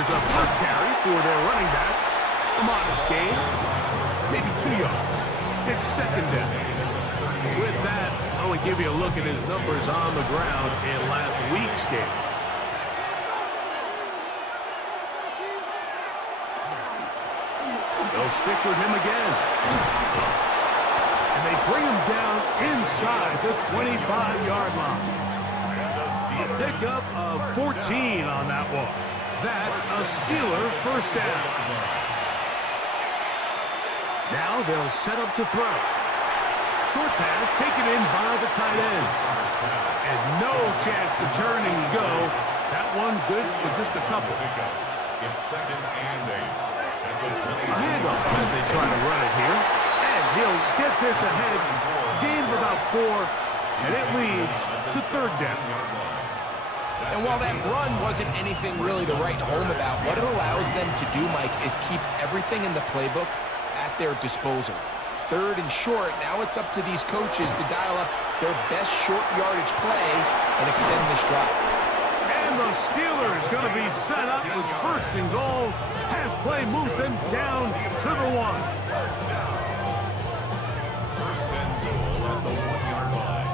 Here's a first carry for their running back. A modest gain, maybe 2 yards. It's second down. With that, I want to give you a look at his numbers on the ground in last week's game. They'll stick with him again. And they bring him down inside the 25-yard line. A pickup of 14 on that one. That's a Steeler first down. Now they'll set up to throw. Short pass taken in by the tight end. And no chance to turn and go. That one good for just a couple. It's second and 8. A handoff as they try to run it here. And he'll get this ahead. Gain of about 4. And it leads to third down. And while that run wasn't anything really to write home about, what it allows them to do, Mike, is keep everything in the playbook at their disposal. Third and short, now it's up to these coaches to dial up their best short yardage play and extend this drive. And the Steelers going to be set up with first and goal. Pass play moves them down to the 1. First and goal at the 1-yard line.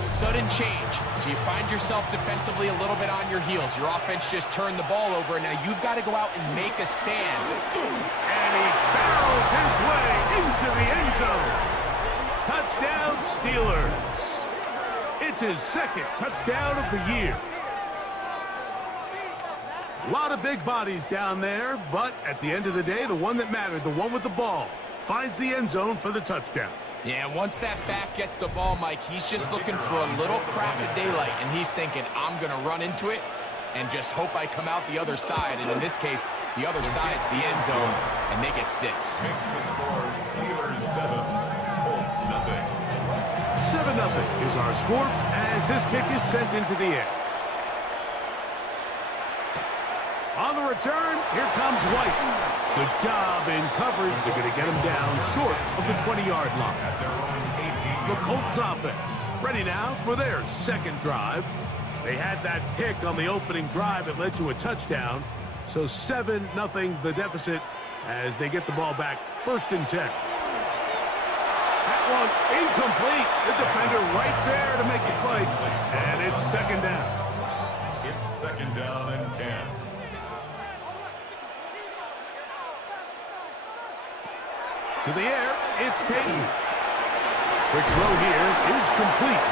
Sudden change. So you find yourself defensively a little bit on your heels. Your offense just turned the ball over. Now you've got to go out and make a stand. And he barrels his way into the end zone. Touchdown, Steelers. It's his second touchdown of the year. A lot of big bodies down there, but at the end of the day, the one that mattered, the one with the ball, finds the end zone for the touchdown. Yeah, once that back gets the ball, Mike, he's just looking for a little crack of daylight, and he's thinking, I'm going to run into it and just hope I come out the other side. And in this case, the other side's the end zone, and they get 6. Makes the score Steelers 7, Colts nothing. 7-0 is our score as this kick is sent into the air. On the return, here comes White. Good job in coverage. They're going to get him down short of the 20-yard line. At their own 18. The Colts offense ready now for their second drive. They had that pick on the opening drive that led to a touchdown. So 7-0 the deficit as they get the ball back first and 10. That one incomplete. The defender right there to make the play. And it's second down. It's second down and 10. To the air, it's Payton. Quick throw here is complete.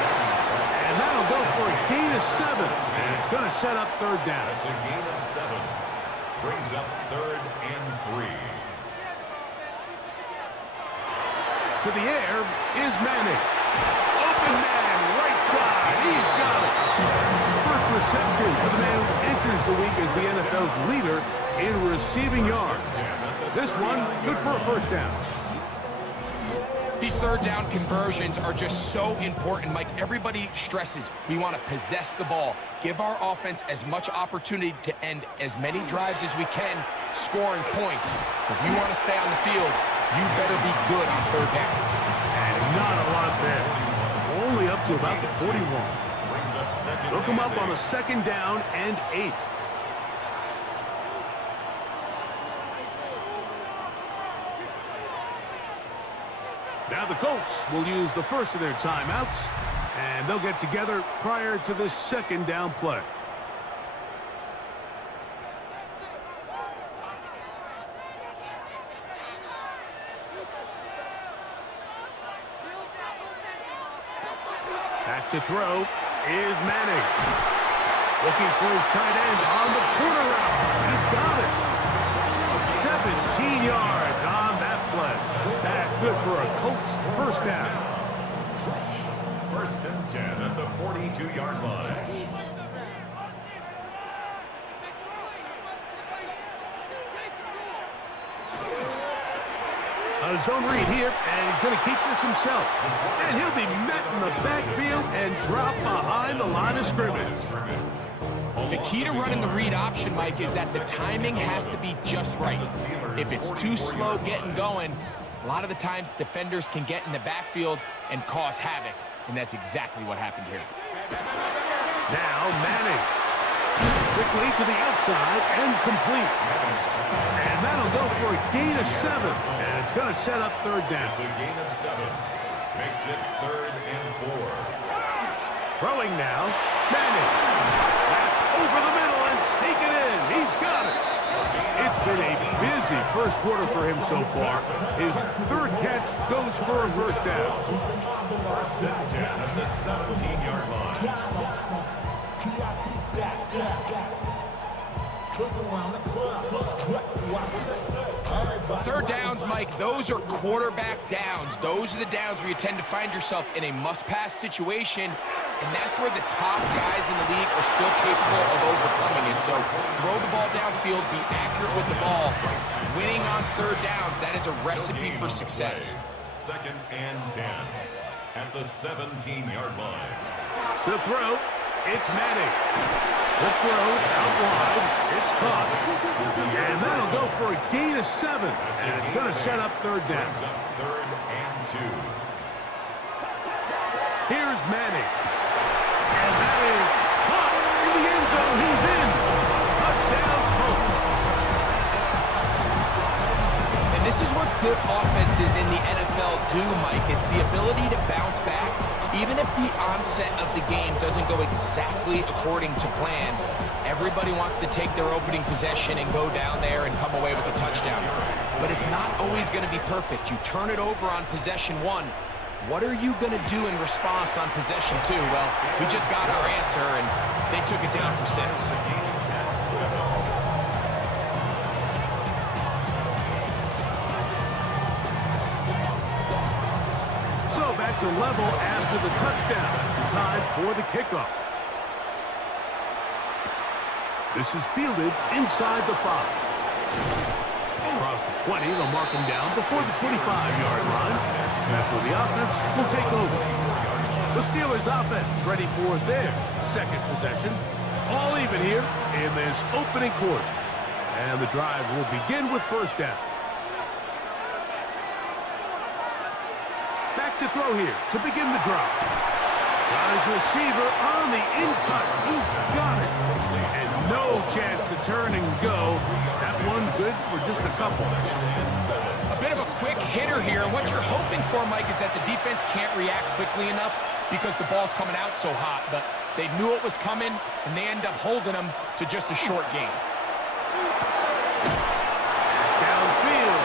And that'll go for a gain of 7. And it's going to set up third down. That's a gain of 7. Brings up third and 3. To the air is Manning. Open man, right side. He's got it. First reception for the man who enters the week as the NFL's leader in receiving yards. This one, good for a first down. These third down conversions are just so important, Mike. Everybody stresses we want to possess the ball, give our offense as much opportunity to end as many drives as we can, scoring points. So if you want to stay on the field, you better be good on third down. And not a lot there. Only up to about the 41. They'll come up on a second down and 8. Now the Colts will use the first of their timeouts, and they'll get together prior to this second down play. Back to throw is Manning. Looking for his tight end on the corner route. He's got it. 17 yards on that play. That's good for a Colts first down. First and 10 at the 42-yard line. A zone read here, and he's going to keep this himself. And he'll be met in the backfield and drop behind the line of scrimmage. The key to running the read option, Mike, is that the timing has to be just right. If it's too slow getting going, a lot of the times defenders can get in the backfield and cause havoc. and that's exactly what happened here. Now Manning. Quickly to the outside and complete. And that'll go for a gain of 7. And it's going to set up third down. It's a gain of 7. Makes it 3rd and 4. Throwing now. Manning. That's over the middle and taken in. He's got it. It's been a busy first quarter for him so far. His 3rd catch goes for a first down. First and 10 at the 17-yard line. Third downs, Mike, those are quarterback downs. Those are the downs where you tend to find yourself in a must-pass situation, and that's where the top guys in the league are still capable of overcoming it. So throw the ball downfield, be accurate with the ball. Winning on third downs, that is a recipe for success. 2nd and 10 at the 17-yard line. To throw, it's Manning. The throw out wide. It's caught. And that'll go for a gain of 7. And it's going to set up third down. Brings up 3rd and 2. Here's Manning. And that is caught in the end zone. He's in. Touchdown, Colts. And this is what good offenses in the NFL do, Mike. It's the ability to bounce back. Even if the onset of the game doesn't go exactly according to plan, everybody wants to take their opening possession and go down there and come away with a touchdown. But it's not always going to be perfect. You turn it over on possession 1. What are you going to do in response on possession 2? Well, we just got our answer, and they took it down for 6. Back to level after the touchdown. Time for the kickoff. This is fielded inside the 5. Across the 20, they'll mark him down before the 25-yard line. And that's where the offense will take over. The Steelers offense ready for their 2nd possession. All even here in this opening quarter. And the drive will begin with first down. To throw here to begin the drive. Got his receiver on the in-cut. He's got it. And no chance to turn and go. That one good for just a couple. A bit of a quick hitter here. And what you're hoping for, Mike, is that the defense can't react quickly enough because the ball's coming out so hot. But they knew it was coming, and they end up holding them to just a short gain. It's downfield.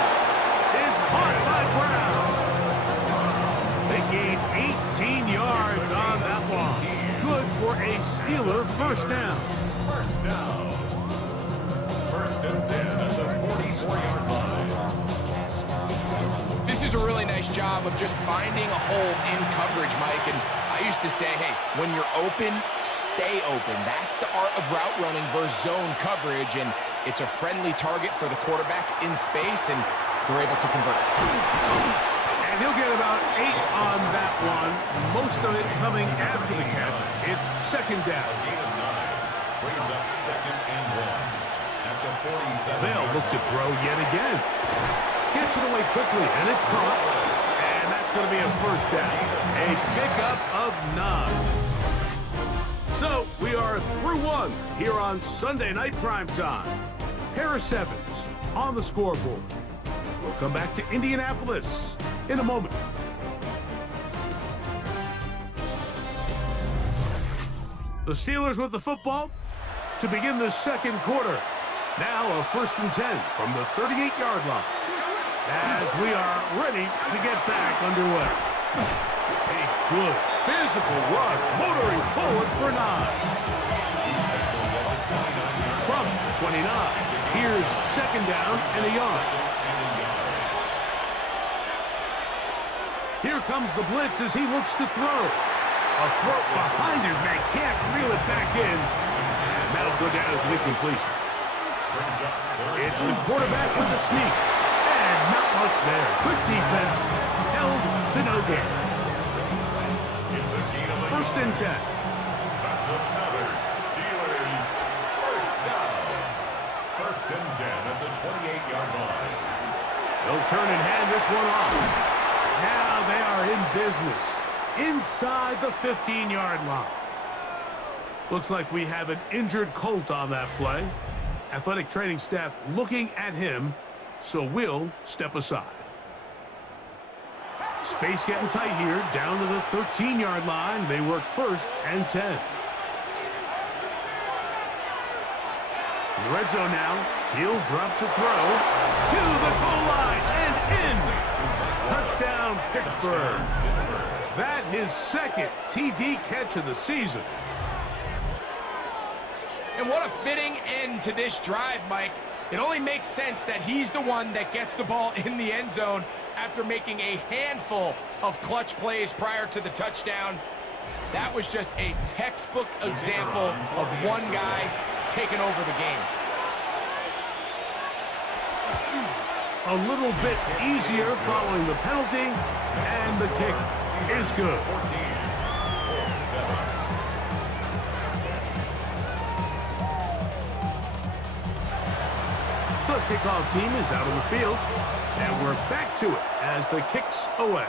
Is caught by Brown. They gain 18 yards on that one. Good for a Steeler first down. First down. 1st and 10 at the 44-yard line. This is a really nice job of just finding a hole in coverage, Mike. And I used to say, hey, when you're open, stay open. That's the art of route running versus zone coverage. And it's a friendly target for the quarterback in space, and they're able to convert. And he'll get about 8 on that one. Most of it coming after the catch. It's 2nd down. A gain of 9. Brings up 2nd and 1 at the 47. They'll look to throw yet again. Gets it away quickly, and it's caught. And that's going to be a first down. A pickup of 9. So we are through 1 here on Sunday Night Primetime. Harris Evans on the scoreboard. We'll come back to Indianapolis in a moment. The Steelers with the football to begin the 2nd quarter. Now a 1st and 10 from the 38-yard line. As we are ready to get back underway. A good physical run, motoring forward for 9. From 29, here's 2nd down and a yard. Here comes the blitz as he looks to throw. A throw behind his man, can't reel it back in. And that'll go down as an incompletion. It's the quarterback with the sneak. And not much there. Good defense. Held to no gain. 1st and 10. That's another Steelers first down. 1st and 10 at the 28-yard line. They'll turn and hand this one off. Now they are in business. inside the 15-yard line. Looks like we have an injured Colt on that play. Athletic training staff looking at him, so we'll step aside. Space getting tight here, down to the 13-yard line. They work 1st and 10. In the red zone now, he'll drop to throw to the goal line and in. Touchdown, Pittsburgh. That his 2nd TD catch of the season. And what a fitting end to this drive, Mike. It only makes sense that he's the one that gets the ball in the end zone after making a handful of clutch plays prior to the touchdown. That was just a textbook example of one guy taking over the game. A little bit easier following the penalty, and the kick is good. The kickoff team is out of the field, and we're back to it as the kick's away.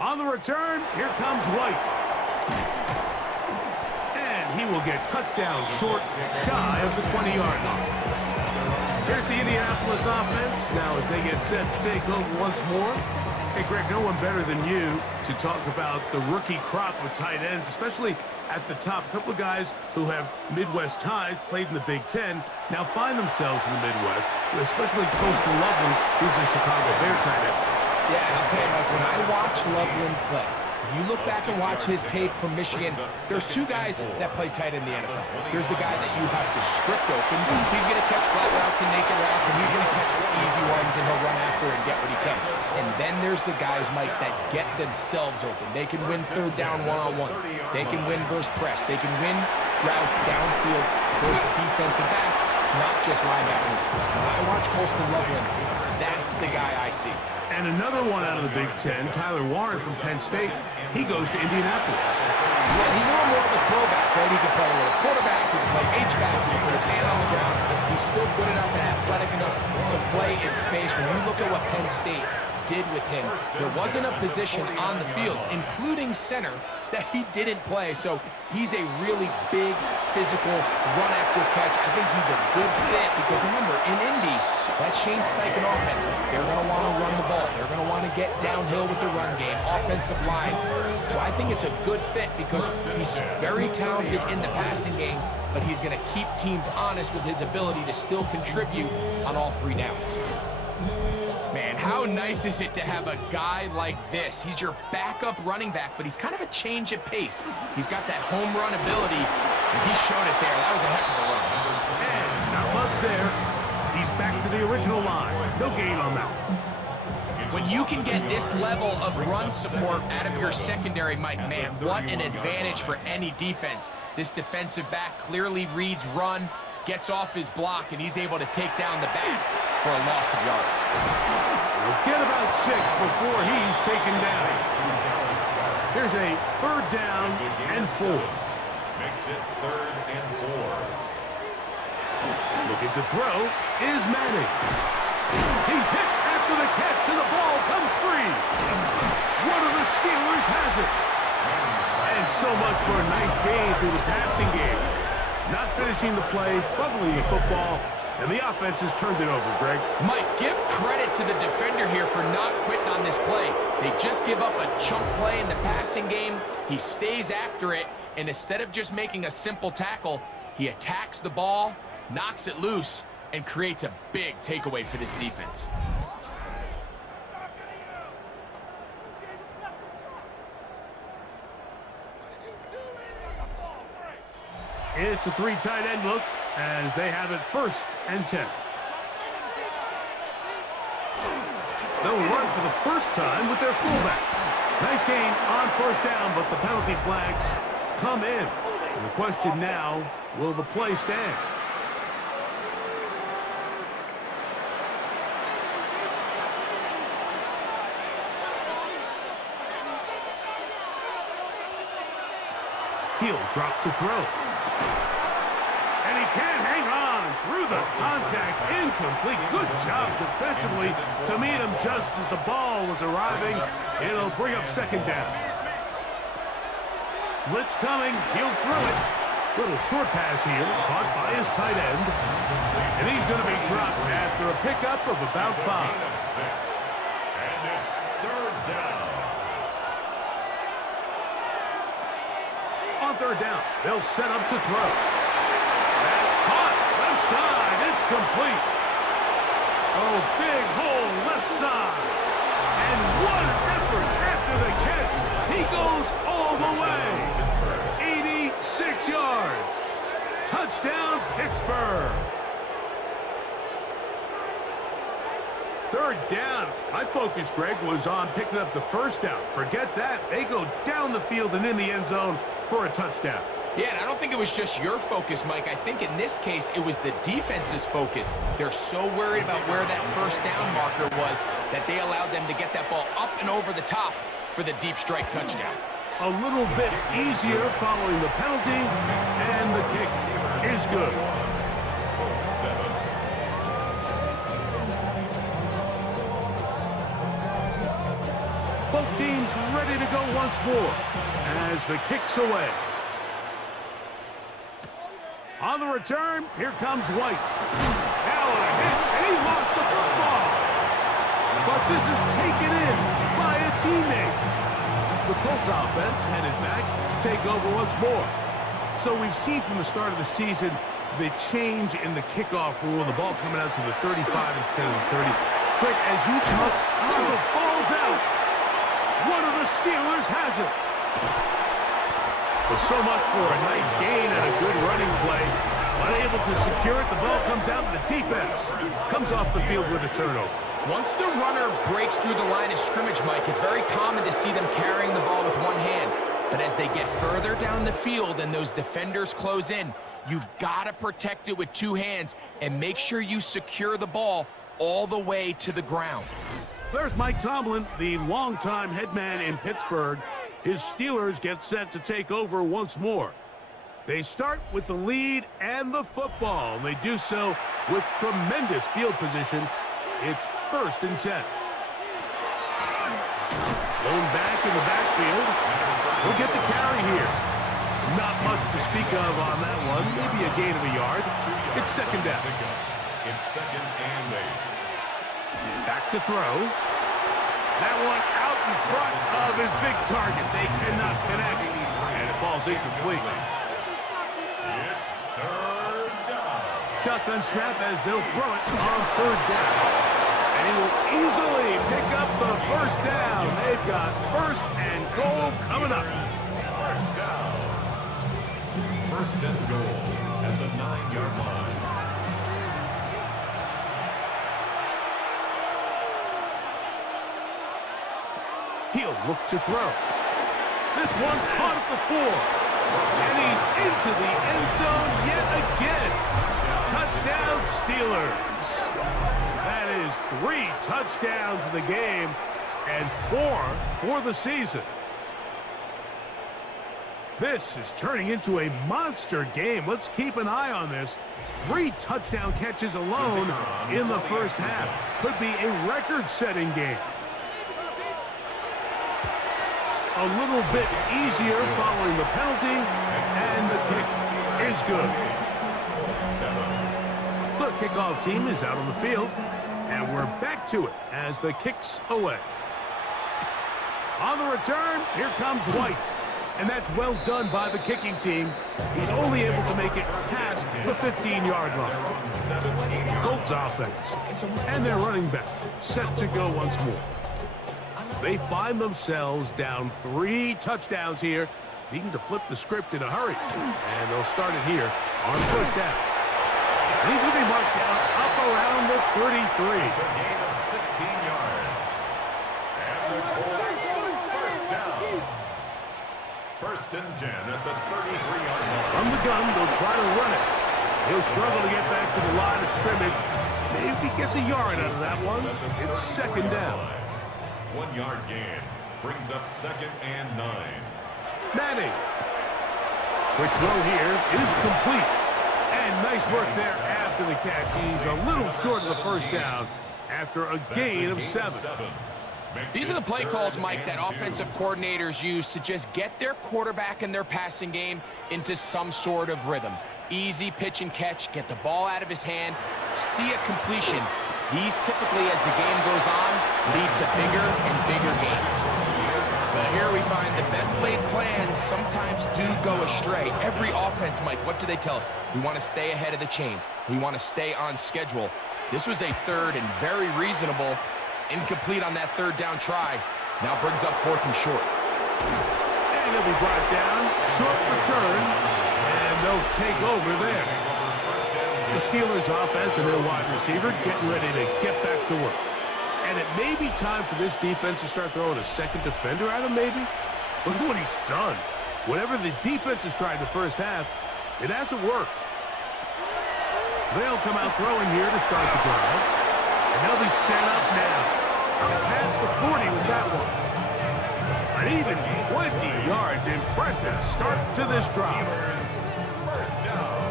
On the return, here comes White. And he will get cut down short, shy of the 20-yard line. Here's the Indianapolis offense now as they get set to take over once more. Hey, Greg, no one better than you to talk about the rookie crop of tight ends, especially at the top. A couple of guys who have Midwest ties, played in the Big Ten, now find themselves in the Midwest, especially Colston Loveland, who's a Chicago Bear tight end. Yeah, and I'll tell you, Mike, when I watch Loveland play, when you look back and watch his tape from Michigan, there's 2 guys that play tight in the NFL. There's the guy that you have to script open. He's going to catch flat routes and naked routes, and he's going to catch the easy ones, and he'll run after and get what he can. And then there's the guys, Mike, that get themselves open. They can win 3rd down one-on-ones. They can win versus press. They can win routes downfield versus defensive backs, not just linebackers. When I watch Colston Loveland, that's the guy I see. And another one out of the Big Ten, Tyler Warren from Penn State. He goes to Indianapolis. Yeah, he's a little more of a throwback, right? He can play a little quarterback, he can play H-back, he can put his hand on the ground. He's still good enough and athletic enough to play in space. When you look at what Penn State did with him, there wasn't a position on the field, including center, that he didn't play. So he's a really big, physical, run-after-catch. I think he's a good fit because, remember, in Indy, that Shane Steichen offense, they're going to want to run the ball. They're going to want to get downhill with the run game, offensive line. So I think it's a good fit because he's very talented in the passing game, but he's going to keep teams honest with his ability to still contribute on all 3 downs. Man, how nice is it to have a guy like this? He's your backup running back, but he's kind of a change of pace. He's got that home run ability, and he showed it there. That was a heck of a run. And not much there. He's back to the original line. No gain on that one. When you can get this level of run support out of your secondary, Mike, man, what an advantage for any defense. This defensive back clearly reads run, gets off his block, and he's able to take down the back for a loss of yards. We'll get about 6 before he's taken down. Here's a 3rd down and 4. Makes it 3rd and 4. Looking to throw is Manning. He's hit after the catch, and the ball comes free. One of the Steelers has it. And so much for a nice gain through the passing game. Not finishing the play, fumbling the football, and the offense has turned it over, Greg. Mike, give credit to the defender here for not quitting on this play. They just give up a chunk play in the passing game. He stays after it, and instead of just making a simple tackle, he attacks the ball, knocks it loose, and creates a big takeaway for this defense. It's a 3 tight end look as they have it 1st and 10. They'll run for the first time with their fullback. Nice gain on 1st down, but the penalty flags come in. And the question now, will the play stand? He'll drop to throw. And he can't hang on through the contact into incomplete. Good job defensively to meet him just as the ball was arriving. It'll bring up second down. Blitz coming. He'll throw it. Little short pass here, caught by his tight end. And he's going to be dropped after a pickup of about 5. And it's third down. On third down, they'll set up to throw. That's caught. Left side. It's complete. Oh, big hole left side. And what an effort after the catch. He goes all the way. 86 yards. Touchdown, Pittsburgh. Third down. My focus, Greg, was on picking up the first down. Forget that. They go down the field and in the end zone for a touchdown. Yeah, and I don't think it was just your focus, Mike. I think in this case, it was the defense's focus. They're so worried about where that first down marker was that they allowed them to get that ball up and over the top for the deep strike touchdown. A little bit easier following the penalty, and the kick is good. Both teams ready to go once more as the kick's away. On the return, here comes White. Now a hit, and he lost the football. But this is taken in by a teammate. The Colts offense headed back to take over once more. So we've seen from the start of the season the change in the kickoff rule, the ball coming out to the 35 instead of the 30. Greg, as you talked, the ball's out. One of the Steelers has it. Well, so much for a nice gain and a good running play. Unable to secure it, the ball comes out, and the defense comes off the field with a turnover. Once the runner breaks through the line of scrimmage, Mike, it's very common to see them carrying the ball with one hand. But as they get further down the field and those defenders close in, you've got to protect it with two hands and make sure you secure the ball all the way to the ground. There's Mike Tomlin, the longtime head man in Pittsburgh. His Steelers get set to take over once more. They start with the lead and the football, and they do so with tremendous field position. It's 1st and 10. Going back in the backfield. We'll get the carry here. Not much to speak of on that one. Maybe a gain of a yard. It's second down. It's second and 8. Back to throw. That one out in front of his big target. They cannot connect, and it falls incomplete. It's third down. Shotgun snap as they'll throw it on 3rd down. And he will easily pick up the first down. They've got 1st and goal coming up. First down. 1st and goal at the 9-yard line. He'll look to throw. This one caught at the 4. And he's into the end zone yet again. Touchdown, Steelers. That is 3 touchdowns in the game and 4 for the season. This is turning into a monster game. Let's keep an eye on this. 3 touchdown catches alone in the first half. Could be a record-setting game. A little bit easier following the penalty, and the kick is good. The kickoff team is out on the field, and we're back to it as the kick's away. On the return, here comes White, and that's well done by the kicking team. He's only able to make it past the 15-yard line. Colts offense, and their running back set to go once more. They find themselves down 3 touchdowns here, needing to flip the script in a hurry. And they'll start it here on 1st down. And he's going to be marked down up around the 33. It's a gain of 16 yards. And the Colts 1st down. 1st and 10 at the 33-yard line. From the gun, they'll try to run it. He'll struggle to get back to the line of scrimmage. Maybe gets a yard out of that one. It's 2nd down. 1-yard gain brings up 2nd and 9. Manning. Quick throw here is complete. And nice work there after the catch. He's a little short of the first down after a gain of 7. These are the play calls, Mike, that offensive coordinators use to just get their quarterback and their passing game into some sort of rhythm. Easy pitch and catch, get the ball out of his hand, see a completion. These typically, as the game goes on, lead to bigger and bigger gains. But here we find the best laid plans sometimes do go astray. Every offense, Mike, what do they tell us? We want to stay ahead of the chains. We want to stay on schedule. This was a third and very reasonable. Incomplete on that third down try. Now brings up 4th and short. And he'll be brought down. Short return. And they'll take over there. The Steelers offense and their wide receiver getting ready to get back to work. And it may be time for this defense to start throwing a second defender at him, maybe. Look at what he's done. Whatever the defense has tried in the first half, it hasn't worked. They'll come out throwing here to start the drive. And they'll be set up now. Up past the 40 with that one. An even 20 yards. Impressive start to this drive. First down.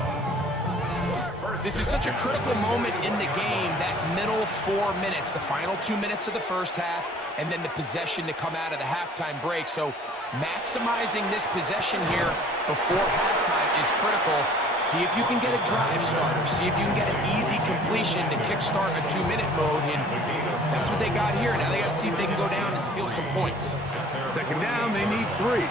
This is such a critical moment in the game, that middle 4 minutes, the final 2 minutes of the first half, and then the possession to come out of the halftime break. So maximizing this possession here before halftime is critical. See if you can get a drive starter. See if you can get an easy completion to kickstart a 2-minute mode. And that's what they got here. Now they got to see if they can go down and steal some points. Second down, they need 3.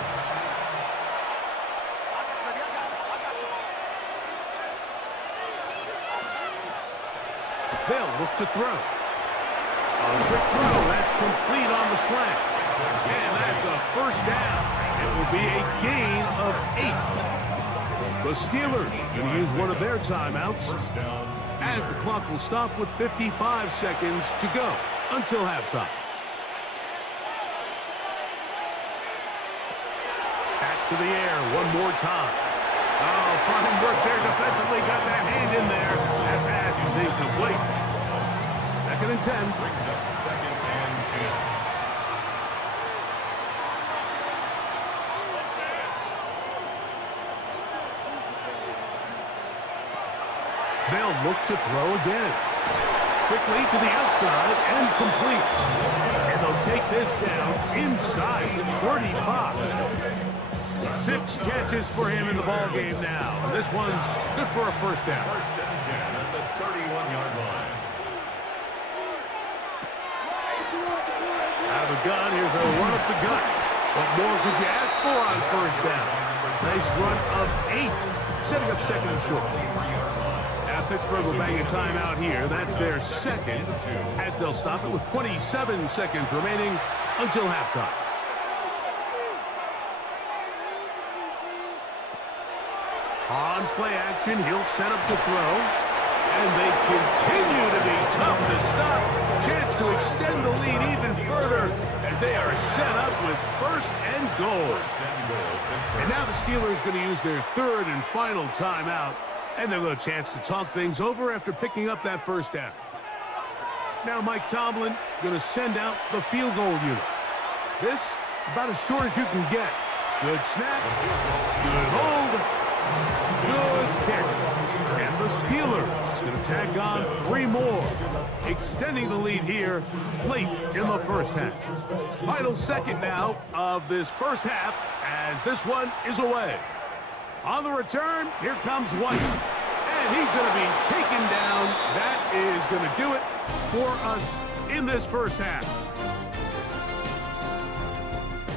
They'll look to throw. A quick throw. That's complete on the slant. And that's a first down. It will be a gain of 8. The Steelers going to use one of their timeouts as the clock will stop with 55 seconds to go until halftime. Back to the air one more time. Oh, fine work there defensively. Got that hand in there. That pass is incomplete. 2nd and 10. Brings up 2nd and 10. They'll look to throw again. Quickly to the outside and complete. And they'll take this down inside the 35. 6 catches for him in the ball game now. And this one's good for a first down. 1st and 10 at the 31-yard line. Out of the gun, here's a run up the gut. What more could you ask for on first down? Nice run of 8, setting up 2nd and short. Now Pittsburgh will bang a timeout here. That's their 2nd, as they'll stop it with 27 seconds remaining until halftime. On play action, he'll set up to throw. And they continue to be tough to stop. Chance to extend the lead even further as they are set up with 1st and goal. And now the Steelers going to use their 3rd and final timeout. And they'll get a chance to talk things over after picking up that first down. Now Mike Tomlin going to send out the field goal unit. This about as short as you can get. Good snap. Good hold. Good kick. And the Steelers going to tack on 3 more, extending the lead here late in the first half. Final second now of this first half as this one is away. On the return, here comes White. And he's going to be taken down. That is going to do it for us in this first half.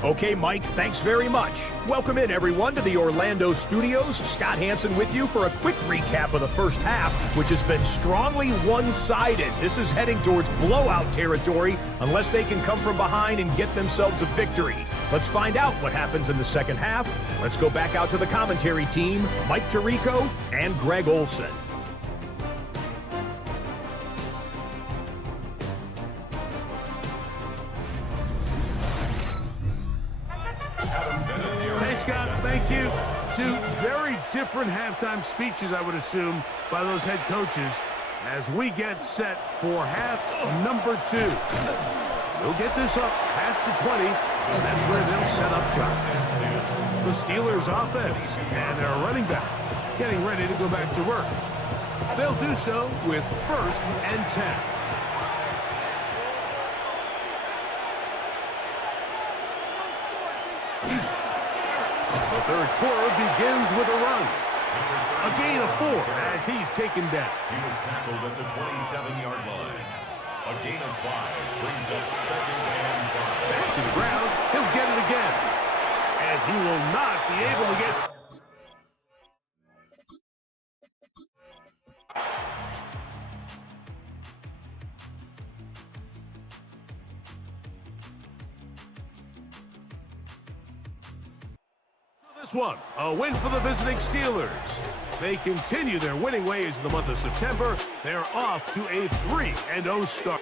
Okay, Mike, thanks very much. Welcome in, everyone, to the Orlando studios. Scott Hansen with you for a quick recap of the first half, which has been strongly one-sided. This is heading towards blowout territory unless they can come from behind and get themselves a victory. Let's find out what happens in the second half. Let's go back out to the commentary team, Mike Tirico and Greg Olson. Scott, thank you. 2 very different halftime speeches, I would assume, by those head coaches as we get set for half number 2. They'll get this up past the 20, and that's where they'll set up shop. The Steelers offense and their running back getting ready to go back to work. They'll do so with 1st and 10. The third quarter begins with a run. A gain of 4 as he's taken down. He was tackled at the 27-yard line. A gain of 5 brings up 2nd and 5. Back to the ground. He'll get it again. And he will not be able to get... This one, a win for the visiting Steelers. They continue their winning ways in the month of September. They're off to a 3-0 start.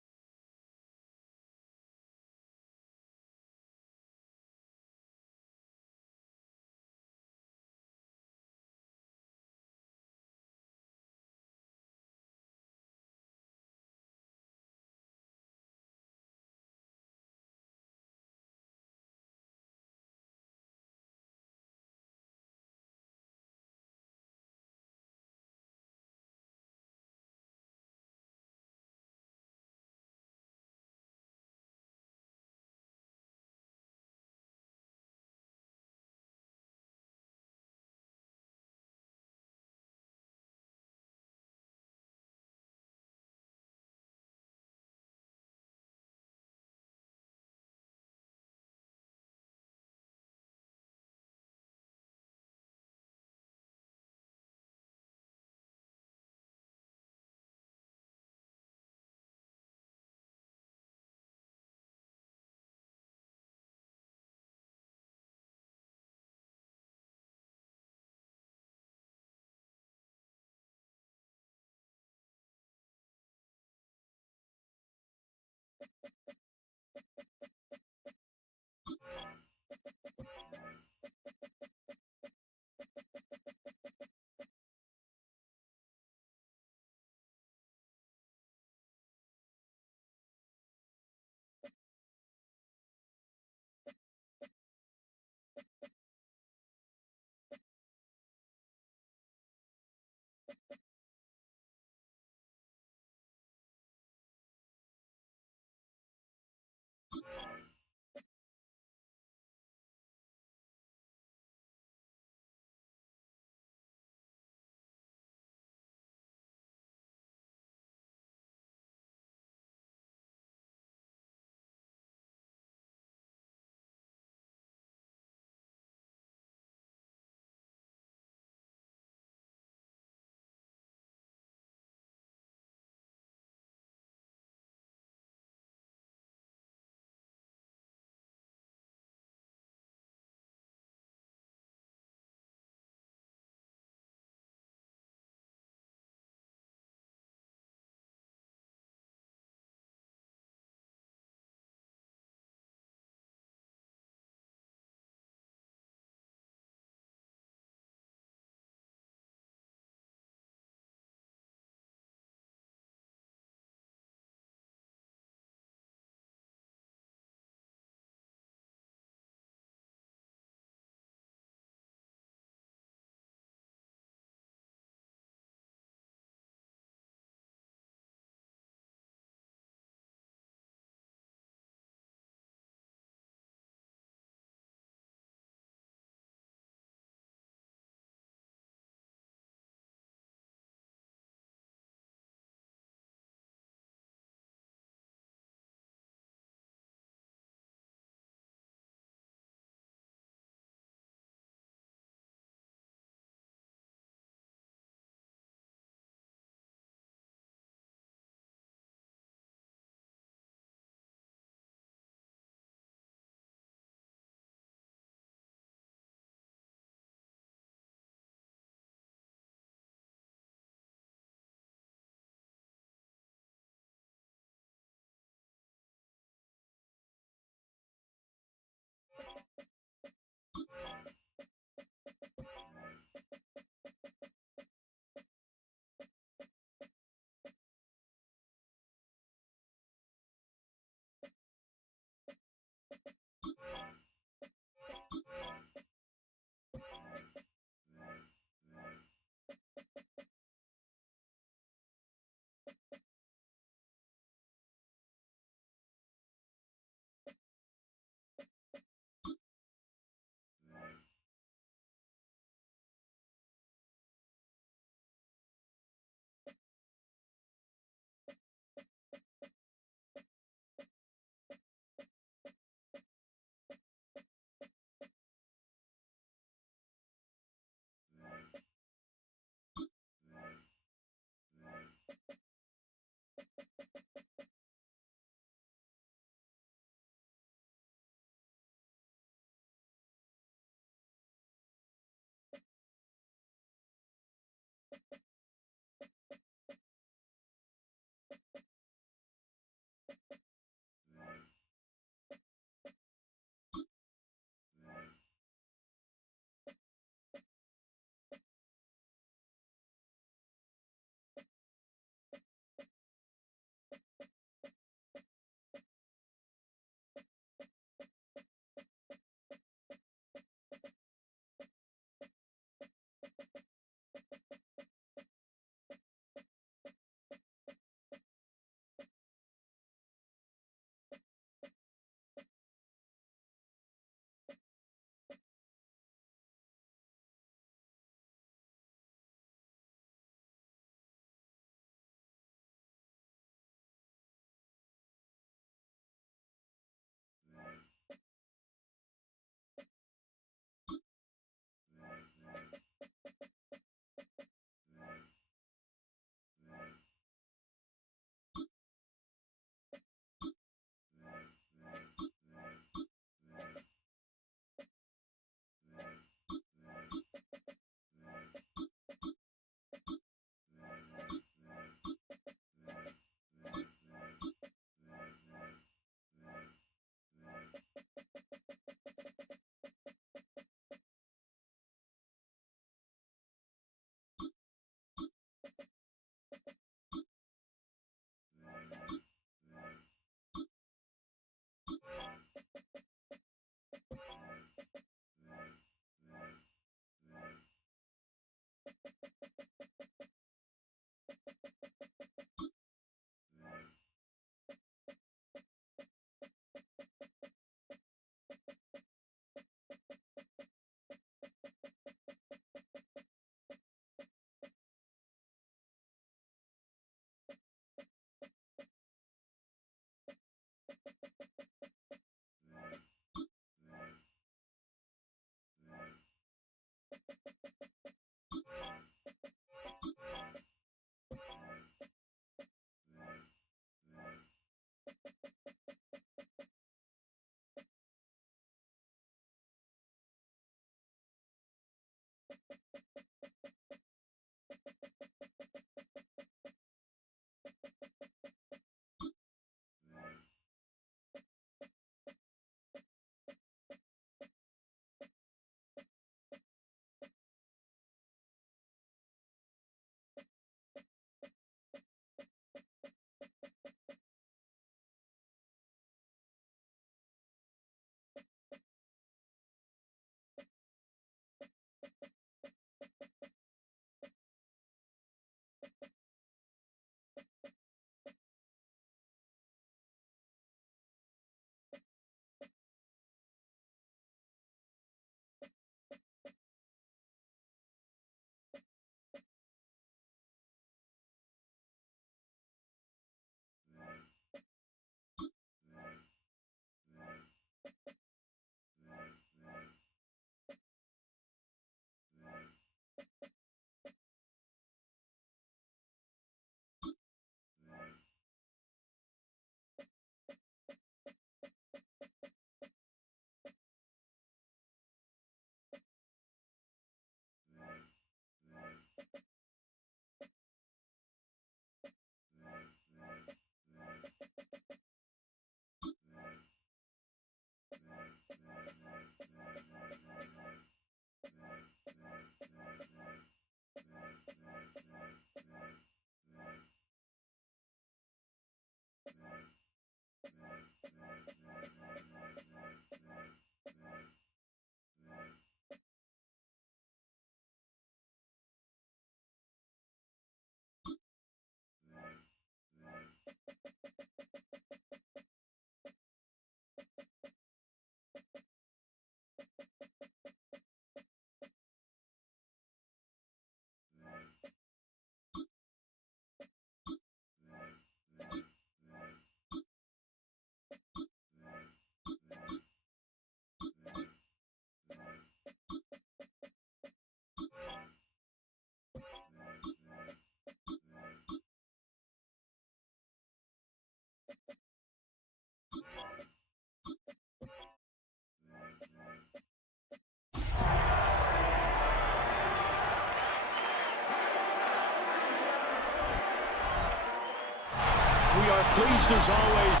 pleased as always.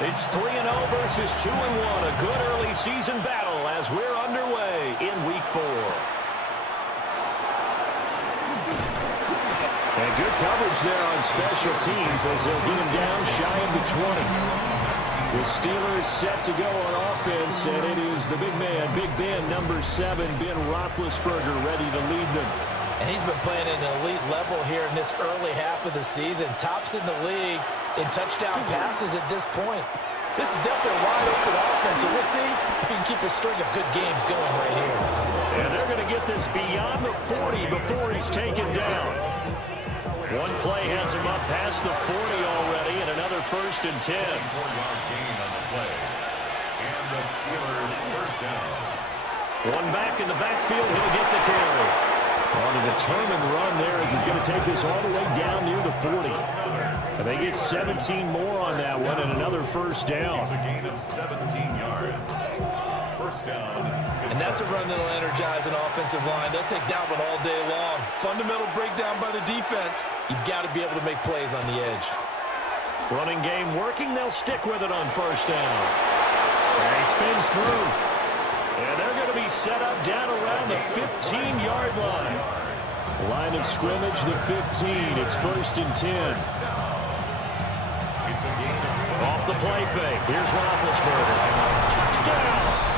It's 3-0 versus 2-1. A good early season battle as we're underway in Week 4. And good coverage there on special teams as they'll get him down shy of the 20. The Steelers set to go on offense, and it is the big man, Big Ben, number 7, Ben Roethlisberger, ready to lead them. And he's been playing at an elite level here in this early half of the season. Tops in the league in touchdown passes at this point. This is definitely a wide-open offense, and we'll see if he can keep a string of good games going right here. And they're going to get this beyond the 40 before he's taken down. One play has him up past the 40 already, and another 1st and 10. 4-yard gain on the play. And the Steelers first down. One back in the backfield, he'll get the carry. On a determined run there as he's going to take this all the way down near the 40. And they get 17 more on that one and another 1st down. It's a gain of 17 yards. First down. And that's a run that'll energize an offensive line. They'll take that one all day long. Fundamental breakdown by the defense. You've got to be able to make plays on the edge. Running game working. They'll stick with it on 1st down. And he spins through. And they're going to be set up down around the 15-yard line. Line of scrimmage, the 15. It's 1st and 10. Off the play fake. Here's Roethlisberger. Touchdown!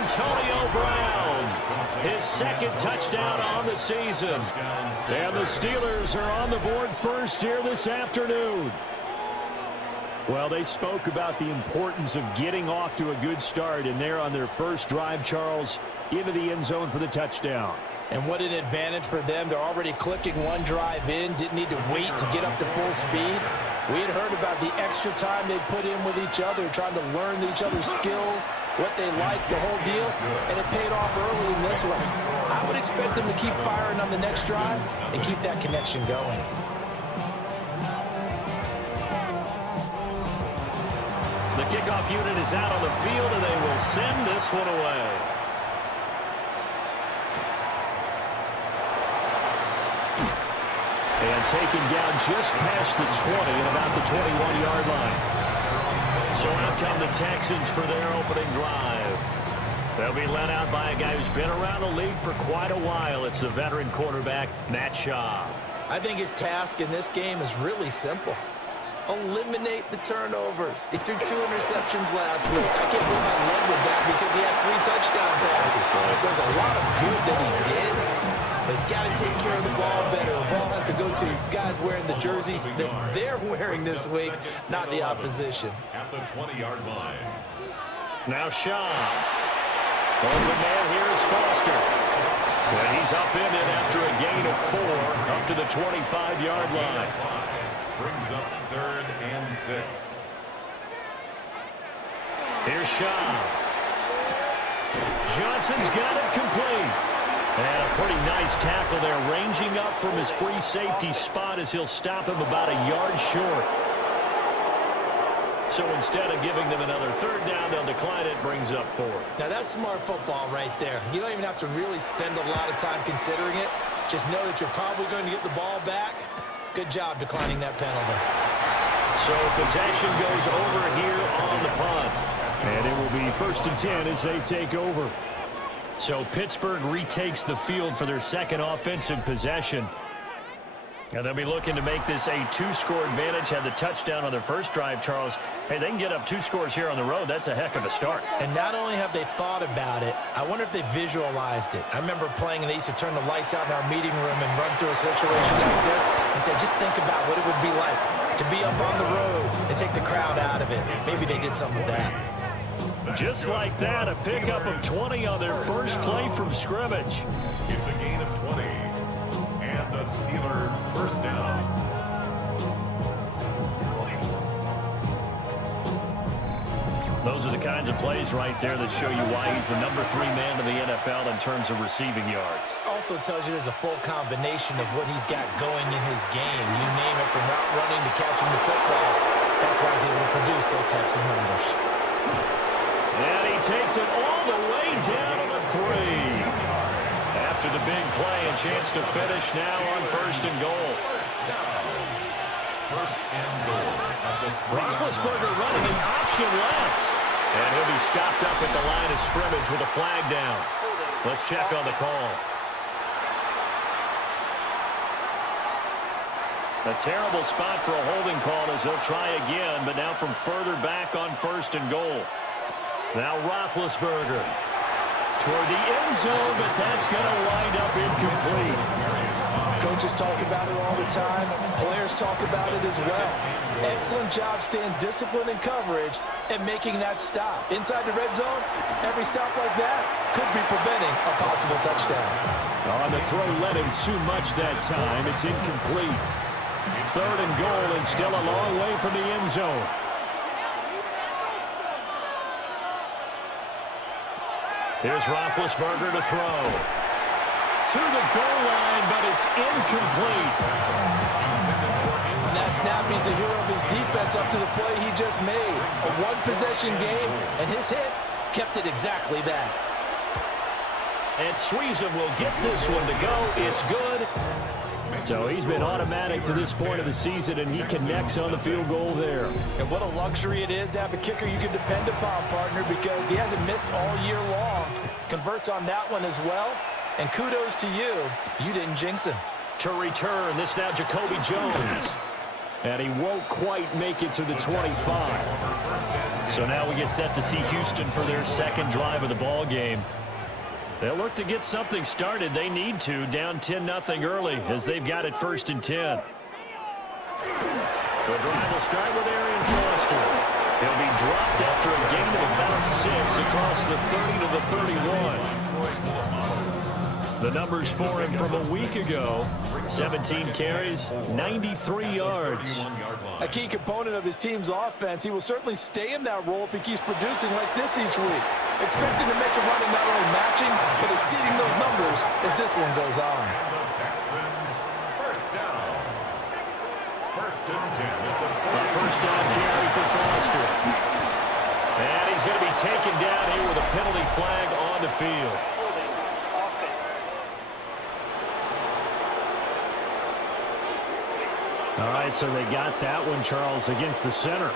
Antonio Brown. His 2nd touchdown on the season. And the Steelers are on the board first here this afternoon. Well, they spoke about the importance of getting off to a good start, and they're on their first drive, Charles, into the end zone for the touchdown. And what an advantage for them. They're already clicking one drive in, didn't need to wait to get up to full speed. We had heard about the extra time they put in with each other, trying to learn each other's skills, what they like, the whole deal, and it paid off early in this one. I would expect them to keep firing on the next drive and keep that connection going. The kickoff unit is out on the field, and they will send this one away. And taken down just past the 20 and about the 21-yard line. So out come the Texans for their opening drive. They'll be led out by a guy who's been around the league for quite a while. It's the veteran quarterback, Matt Schaub. I think his task in this game is really simple. Eliminate the turnovers. He threw 2 interceptions last week. I can't believe I led with that because he had 3 touchdown passes. So there's a lot of good that he did, but he's got to take care of the ball better. The ball has to go to guys wearing the jerseys that they're wearing this week, not the opposition. At the 20-yard line. Now Schaub. Open man here is Foster. And he's up in it after a gain of 4 up to the 25-yard line. Brings up 3rd and 6. Here's Schaub. Johnson's got it complete. And a pretty nice tackle there, ranging up from his free safety spot as he'll stop him about a yard short. So instead of giving them another 3rd down, they'll decline it, brings up 4. Now that's smart football right there. You don't even have to really spend a lot of time considering it. Just know that you're probably going to get the ball back. Good job declining that penalty. So possession goes over here on the punt. And it will be 1st and 10 as they take over. So Pittsburgh retakes the field for their 2nd offensive possession. And they'll be looking to make this a 2-score advantage. Had the touchdown on their first drive, Charles. Hey, they can get up 2 scores here on the road. That's a heck of a start. And not only have they thought about it, I wonder if they visualized it. I remember playing, and they used to turn the lights out in our meeting room and run through a situation like this and say, just think about what it would be like to be up on the road and take the crowd out of it. Maybe they did something with that. Just like that, a pickup of 20 on their first play from scrimmage. It's a gain of 20. And the Steelers first down. Those are the kinds of plays right there that show you why he's the number 3 man in the NFL in terms of receiving yards. Also tells you there's a full combination of what he's got going in his game. You name it, from route running to catching the football. That's why he's able to produce those types of numbers. And he takes it all the way down to the 3. After the big play, a chance to finish now on 1st and goal. First and goal. Roethlisberger running an option left. And he'll be stopped up at the line of scrimmage with a flag down. Let's check on the call. A terrible spot for a holding call as they'll try again, but now from further back on 1st and goal. Now Roethlisberger toward the end zone, but that's going to wind up incomplete. Coaches talk about it all the time. Players talk about it as well. Excellent job staying disciplined in coverage and making that stop. Inside the red zone, every stop like that could be preventing a possible touchdown. On the throw led him too much that time. It's incomplete. 3rd and goal and still a long way from the end zone. Here's Roethlisberger to throw. To the goal line, but it's incomplete. On that snap, he's the hero of his defense up to the play he just made. A one-possession game, and his hit kept it exactly that. And Sweezum will get this one to go. It's good. So he's been automatic to this point of the season, and he connects on the field goal there. And what a luxury it is to have a kicker you can depend upon, partner, because he hasn't missed all year long. Converts on that one as well. And kudos to you. You didn't jinx him. To return, this now Jacoby Jones. And he won't quite make it to the 25. So now we get set to see Houston for their 2nd drive of the ball game. They'll look to get something started. They need to, down 10-0 early as they've got it 1st and 10. The drive will start with Arian Foster. He'll be dropped after a gain of about 6 across the 30 to the 31. The numbers for him from a week ago: 17 carries, 93 yards. A key component of his team's offense. He will certainly stay in that role if he keeps producing like this each week. Expecting to make a run and not only matching, but exceeding those numbers as this one goes on. The Texans, first down. 1st and 10 at the A first down carry for Foster. And he's going to be taken down here with a penalty flag on the field. All right, so they got that one, Charles, against the center.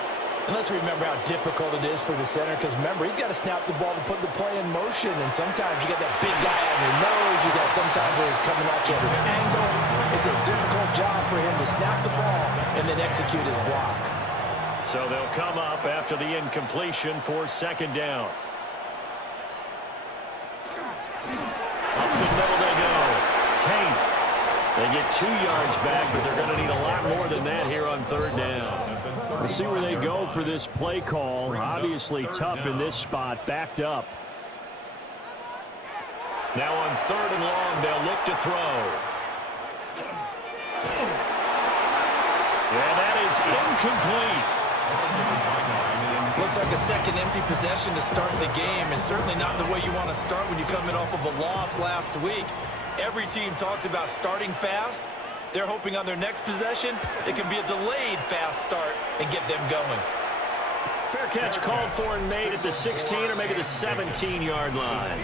And let's remember how difficult it is for the center, because remember, he's got to snap the ball to put the play in motion, and sometimes you got that big guy on your nose. You got sometimes where he's coming at you at an angle. It's a difficult job for him to snap the ball and then execute his block. So they'll come up after the incompletion for 2nd down. Up the middle they go. Tate. They get 2 yards back, but they're going to need a lot more than that here on 3rd down. We'll see where they go for this play call. Obviously tough in this spot, backed up. Now on 3rd and long, they'll look to throw. And that is incomplete. Looks like a second empty possession to start the game, and certainly not the way you want to start when you're coming off of a loss last week. Every team talks about starting fast. They're hoping on their next possession it can be a delayed fast start and get them going. Fair catch called for and made at the 16 or maybe the 17-yard line.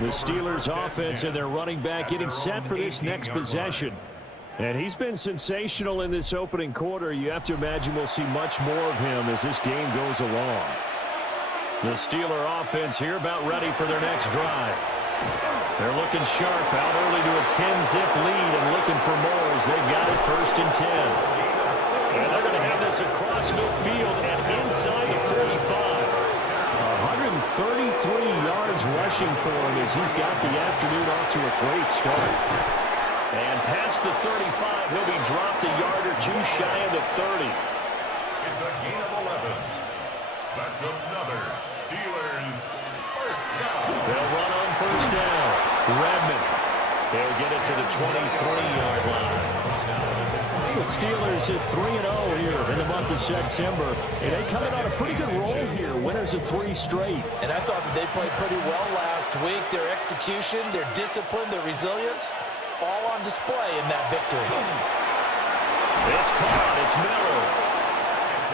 The Steelers offense and their running back getting set for this next possession. And he's been sensational in this opening quarter. You have to imagine we'll see much more of him as this game goes along. The Steeler offense here about ready for their next drive. They're looking sharp, out early to a 10-zip lead and looking for more as they've got it 1st and 10. And they're going to have this across midfield and inside the 45. 133 yards rushing for him as he's got the afternoon off to a great start. And past the 35, he'll be dropped a yard or 2 shy of the 30. It's a gain of 11. That's another Steelers first down. They'll run on 1st down. Redmond. They'll get it to the 23-yard line. The Steelers at 3-0 here in the month of September. And they come in on a pretty good roll here. Winners of 3 straight. And I thought that they played pretty well last week. Their execution, their discipline, their resilience, all on display in that victory. It's caught. It's Miller.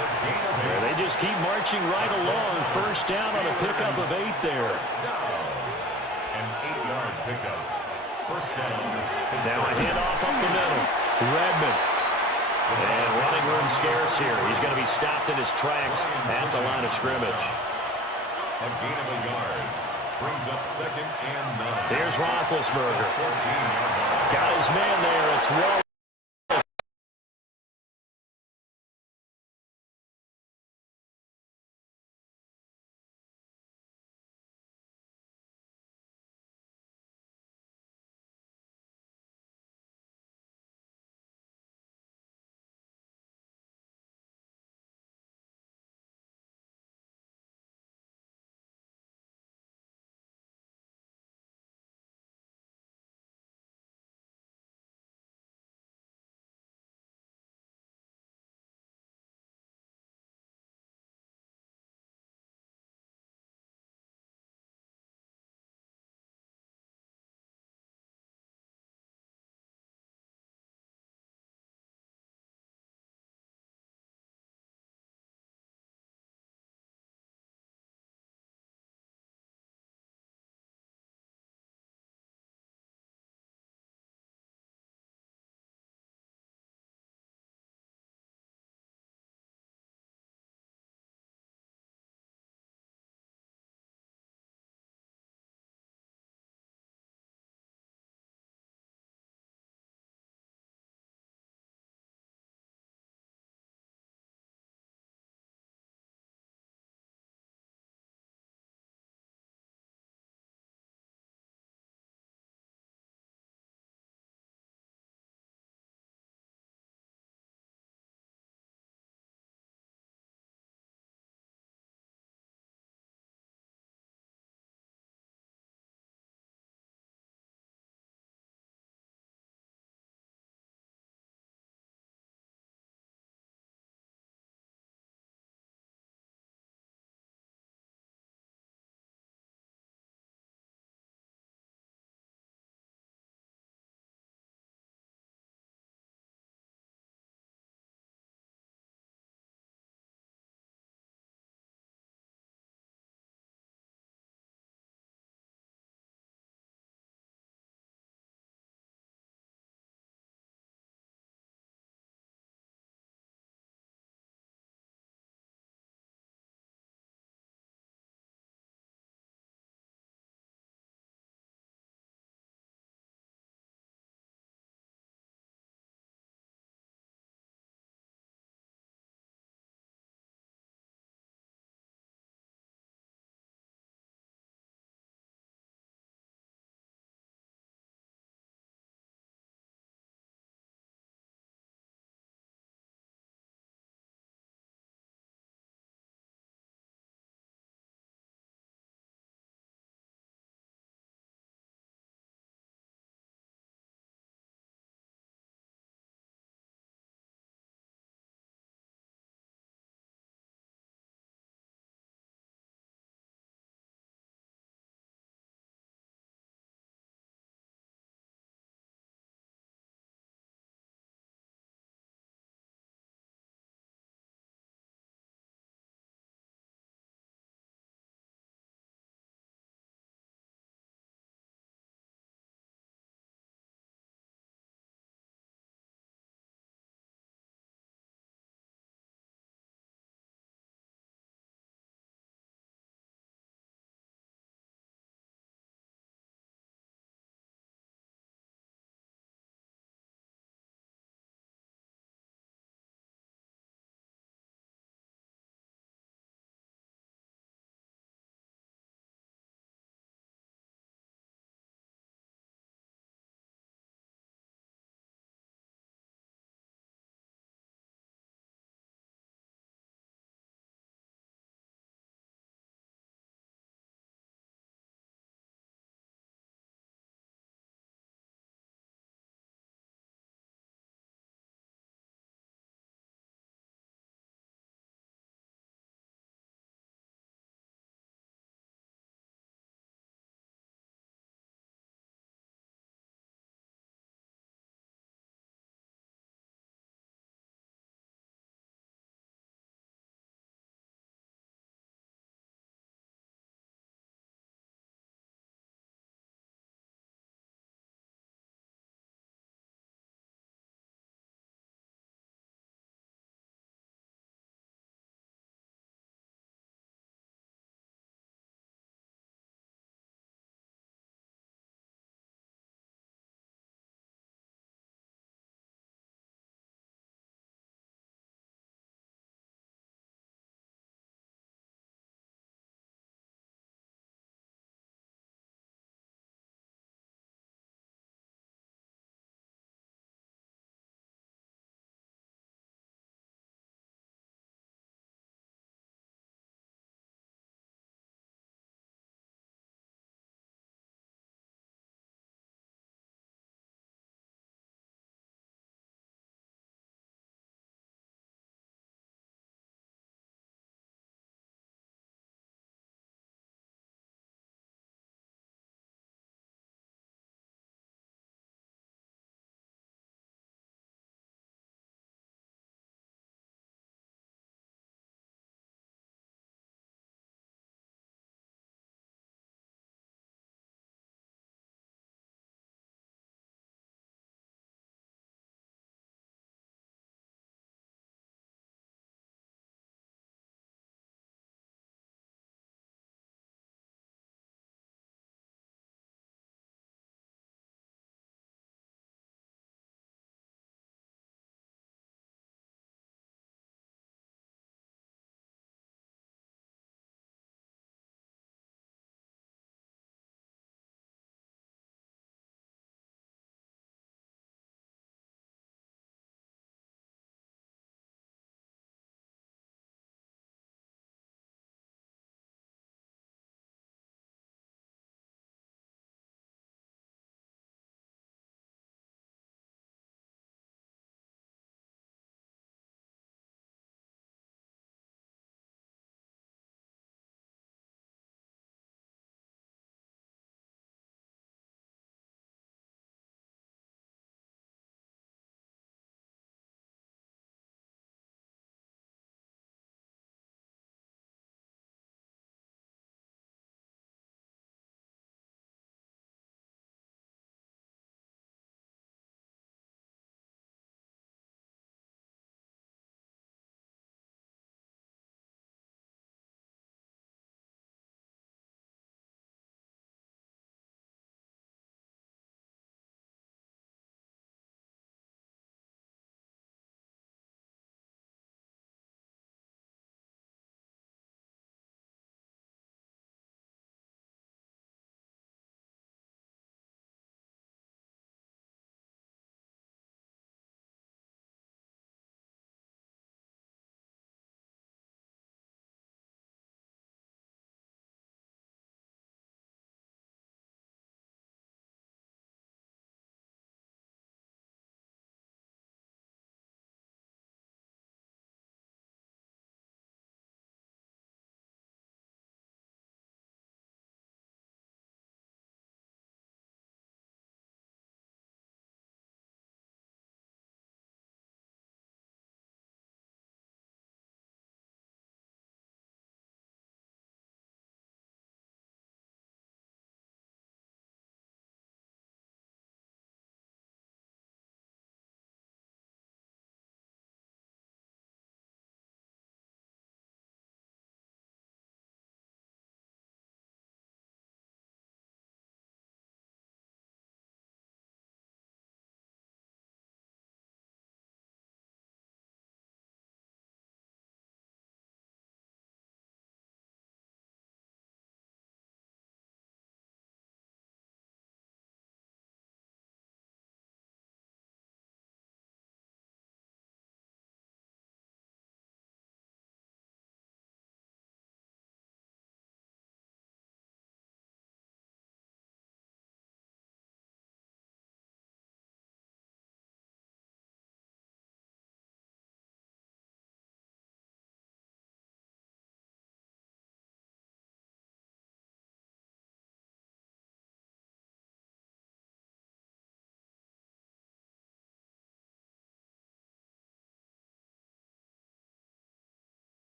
a gain of 8. They just keep marching right along. First down on a pickup of 8 there. An 8-yard pickup. First down. Now a handoff up the middle. Redmond. And running room scarce here. He's going to be stopped in his tracks at the line of scrimmage. A gain of a yard. Brings up 2nd and 9. Here's Roethlisberger. 14-yard line. Got his man there. It's Wallace.